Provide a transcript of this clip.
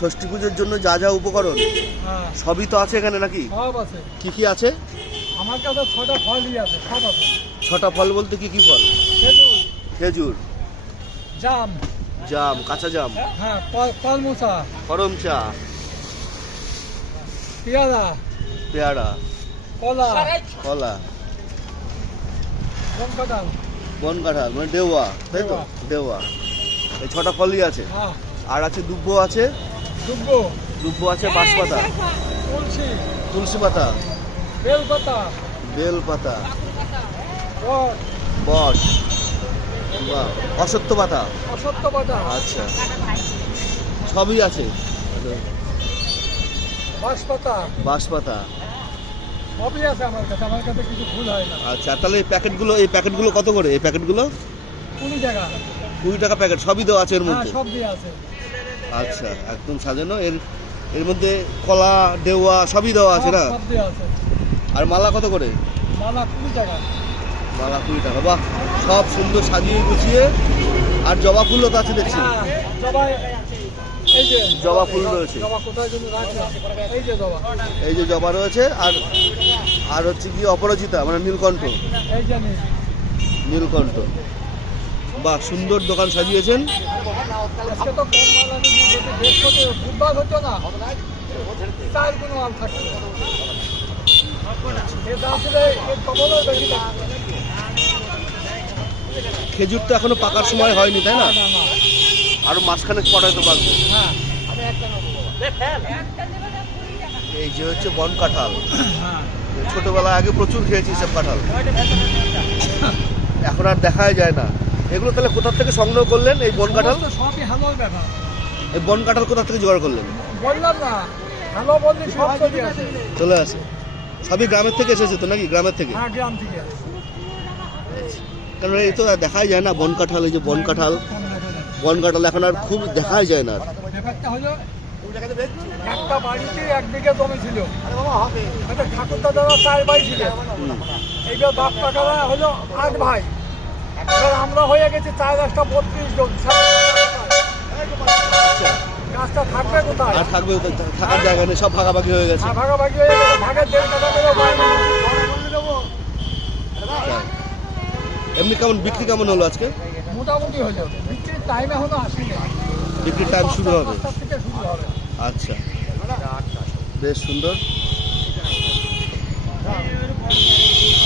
ষষ্ঠী পুজোর জন্য যা যা উপকরণ সবই তো আছে এখানে নাকি? সব আছে। কি কি আছে? আমার কাছে 6টা ফলই আছে, সব আছে। 6টা ফল বলতে কি কি ফল? খেজুর, খেজুর, জাম, জাম, কাঁচা জাম, হ্যাঁ, কলমুসা, করম চা, পেয়ারা, পেয়ারা, কলা, কলা, বনকাঁঠাল, বন কাঁঠাল মানে দেওয়া, তাই তো? দেওয়া। এই 6টা ফলই আছে। হ্যাঁ, আর আছে দুব্বো আছে, দুব্বো, দুব্বো আছে, বাঁশপাতা, তুলসী, তুলসী পাতা, বেলপাতা, বেল পাতা, বট, বট, বাহ, অশ্বত্থ পাতা। অশ্বত্থ পাতা, আচ্ছা, সবই আছে। বাঁশপাতা, বাঁশপাতা। সবই আছে আমার কাছে। আমার কাছে কিছু ভুল হয় না। আচ্ছা, তাহলে এই প্যাকেটগুলো কত করে? এই প্যাকেটগুলো 20 টাকা। 20 টাকা প্যাকেট, সবই দেওয়া আছে এর হ্যাঁ, মধ্যে? সব দিয়ে আছে। আচ্ছা, একদম সাজানো। এর মধ্যে কলা, দেওয়া সবই দেওয়া আছে না? সব দিয়ে আছে। আর মালা কত করে? মালা 20 টাকা। মালা 20 টাকা। বাহ, সব সুন্দর সাজিয়ে গুছিয়ে। আর জবা ফুলও তো আছে দেখছি। হ্যাঁ, জবা, এই যে জবা ফুল রয়েছে। জবা কোথায় যেন রাখলাম, এই যে জবা, এই যে জবা রয়েছে। আর হচ্ছে কি অপরাজিতা মানে নীলকণ্ঠ, এই যে নীল। নীলকণ্ঠ। বাহ, সুন্দর দোকান সাজিয়েছেন। আজকে তো কম মাল আমি যদি বৃহস্পতি বুধবার হতো না, তার কোনো মাল থাকতো না। এ আসলে এর কমলও বেশি থাকতো। খেজুরটা এখনো পাকার সময় হয়নি, তাই না? না, না, আরো মাসখানেক পরে তো পাকবে। হ্যাঁ, এই যে হচ্ছে বন কাঁঠাল। হ্যাঁ, ছোটবেলায় আগে প্রচুর খেয়েছি সব কাঁঠাল, এখন আর দেখাই যায় না। এগুলো তাহলে কোথা থেকে সংগ্রহ করলেন এই বন কাঁঠাল? সমস্ত সবই ভালো ব্যাপার। এই বন কাঁঠাল কোথা থেকে জোগাড় করলেন? বললাম না, ভালো বললে সব চলে আসে। চলে আসে। সবই গ্রামের থেকে এসেছে তো নাকি? গ্রামের থেকে? হ্যাঁ, গ্রাম থেকে। কারণ এই তো আর দেখাই যায় না বন কাঁঠাল। এই যে বন কাঁঠাল, কম দেখা যায়। বন কাঁঠাল এখন আর খুব দেখাই যায় না আর। ব্যাপারটা হলো, একটা বাড়িতে 1 বিঘা জমি ছিল। একটা ঠাকুর দাদারা 4 ভাই ছিলেন। এইবার বাপ কাকারা হলো 8 ভাই। এবার আমরা হয়ে গেছি 4 রাস্তা 32 জন। গাছটা থাকবে কোথায়? আর থাকবে কোথায়? থাকার জায়গা নেই, সব ভাগাভাগি হয়ে গেছে। ভাগাভাগি হয়ে গেছে। ভাগের 1.5 টাকা করে পাইনি। এমনি কেমন বিক্রি কেমন হলো আজকে? মোটামুটি হলো। বিক্রির টাইম এখনো আসেনি। বিক্রির টাইম শুরু হবে? 5টা থেকে শুরু হবে। আচ্ছা, বেশ সুন্দর।